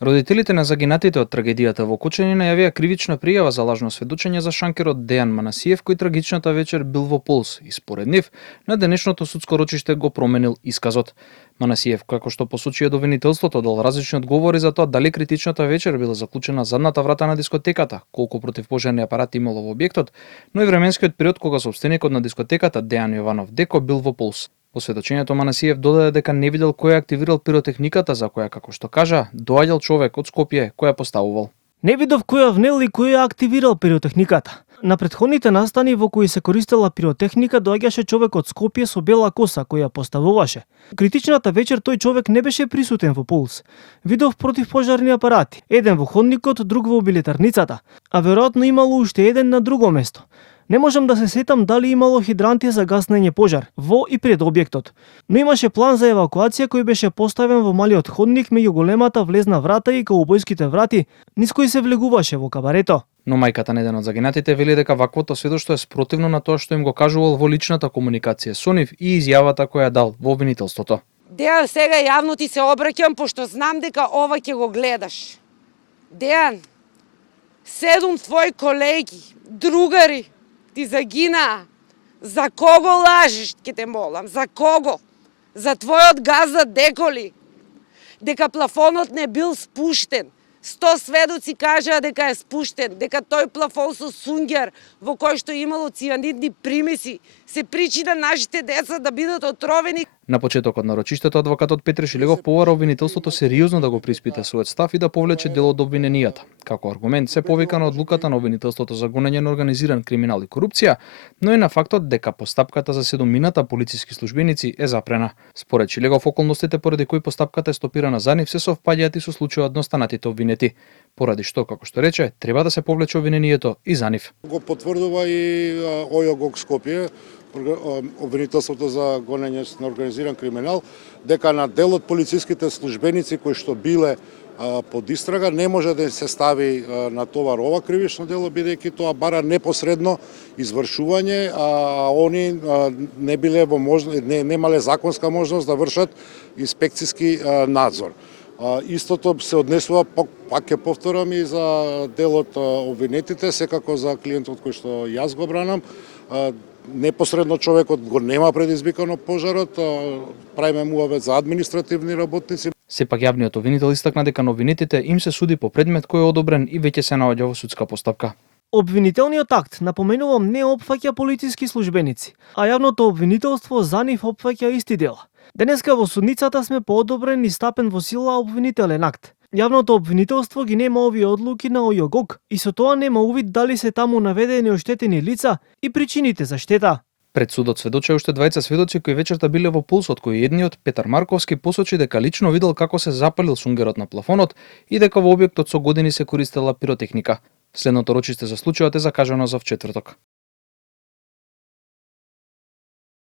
Родителите на загинатите од трагедијата во Кочанина јавија кривична пријава за лажно сведочење за шанкерот Дејан Манасиев, кој трагичната вечер бил во Пулс и според нив на денешното судско рочиште го променил исказот. Манасиев, како што посочи до обвинителството, дал различни одговори за тоа дали критичната вечер била заклучена задната врата на дискотеката, колку противпожарни апарати имало во објектот, но и временскиот период кога собственикот на дискотеката Дејан Јованов Деко бил во Пулс. По сведочењето Манасиев додаде дека не видел кој активирал пиротехниката за која, како што кажа, доаѓал човек од Скопје кој ја поставувал. Не видов кој ја внел и кој ја активирал пиротехниката. На претходните настани во кои се користела пиротехника доаѓаше човек од Скопје со бела коса кој ја поставуваше. Критичната вечер тој човек не беше присутен во Пулс. Видов противпожарни апарати, еден во ходникот, друг во билетарницата, а веројатно имало уште еден на друго место. Не можам да се сетам дали имало хидранти за гаснење пожар во и пред објектот, но имаше план за евакуација кој беше поставен во малиот ходник меѓу големата влезна врата и каубојските врати, низ кои се влегуваше во кабарето. Но мајката на еден од загинатите вели дека ваквото сведоштво е спротивно на тоа што им го кажувал во личната комуникација со нив и изјавата која дал во обвинителството. Дејан, сега јавно ти се обраќам, пошто знам дека ова ќе го гледаш. Дејан, 7 твои колеги, другари, ти загинаа. За кого лажеш, ке те молам? За кого? За твојот газа Деколи? Дека плафонот не бил спуштен. 100 сведоци кажаа дека е спуштен, дека тој плафон со сунгер во кој што имало цианидни примеси се причина нашите деца да бидат отровени. На почетокот на рочиштето адвокатот Петре Шилегов повара обвинителството сериозно да го приспита својот став и да повлече дел од обвиненијата. Како аргумент се повика на одлуката на обвинителството за гонење на организиран криминал и корупција, но и на фактот дека постапката за 7 полициски службеници е запрена. Според Шилегов, околностите поради кои постапката е стопирана за нив се совпаѓаат и со случајот на останатите обвинети, поради што, како што рече, треба да се повлече обвинението и за нив. Го потврдува и ОЈОГ Скопје, обвинителството за гонење на организиран криминал, дека на дел од полициските службеници кои што биле под истрага не може да се стави на товар ова кривично дело, бидејќи тоа бара непосредно извршување, а они не биле во немале законска можност да вршат инспекциски надзор. Истото се однесува, пак ќе повторам, и за делот обвинетите, секако за клиентот кој што јас го бранам. Непосредно човекот го нема предизвикано пожарот, правиме муавет за административни работници. Сепак јавниот обвинител истакна дека на обвинетите им се суди по предмет кој е одобрен и веќе се наоѓа во судска постапка. Обвинителниот акт, напоменувам, не опфаќа полициски службеници, а јавното обвинителство за нив опфаќа исти дела. Денеска во судницата сме по одобрен и стапен во сила обвинителен акт. Јавното обвинителство ги нема овие одлуки на ОЈОГ и со тоа нема увид дали се таму наведени оштетени лица и причините за штета. Пред судот сведочеа уште двајца сведоци кои вечерта биле во Пулс, од кои едниот, Петар Марковски, посочи дека лично видел како се запалил сунгерот на плафонот и дека во објектот со години се користела пиротехника. Следното рочиште за случајот е закажано за вчетврток.